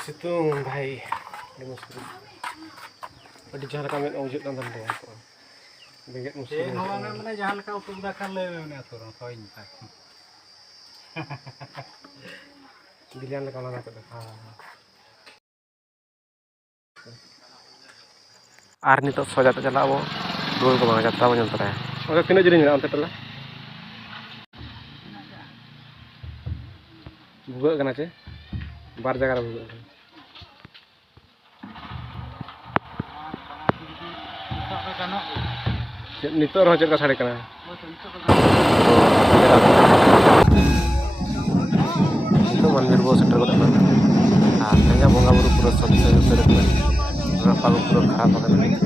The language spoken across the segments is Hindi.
Situng भाई musuh di jalan kami wujud dan tanda beget musuh mana jalan kau pindahkan le atur koin tak bilian le kalau nak ar nitok soja tak jalan abo dua ke mana YatrA YatrA oke kena jadi ni ante telah buka kena ce bar jaga buka nitok roh cek kasar kena itu mandir Buru SanDu kena kayaknya Hungama Buru SanDu kena berapa Buru kharap kena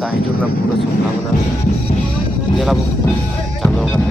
tak hijau na Buru SanDu kena ini lah bu candu kena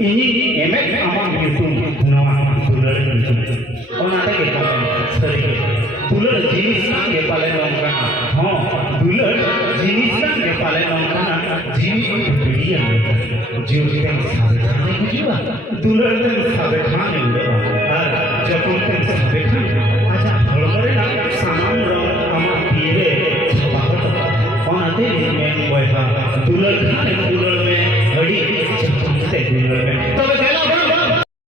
ini emek aman nyusun Hungama bulan nyusun onate ke sering bulan jenis ke paling longkang bulan jenis ke paling longkang jenis berian jiwa yang sabe khane juga bulan yang sabe khane udah जपन तेम साबे खान आजा हड़मरे ना सामान रंग आमा तीरे छपाहत ओनाते मेन बयहा दुलर खान दुलर में हड़ी जपन ते दुलर में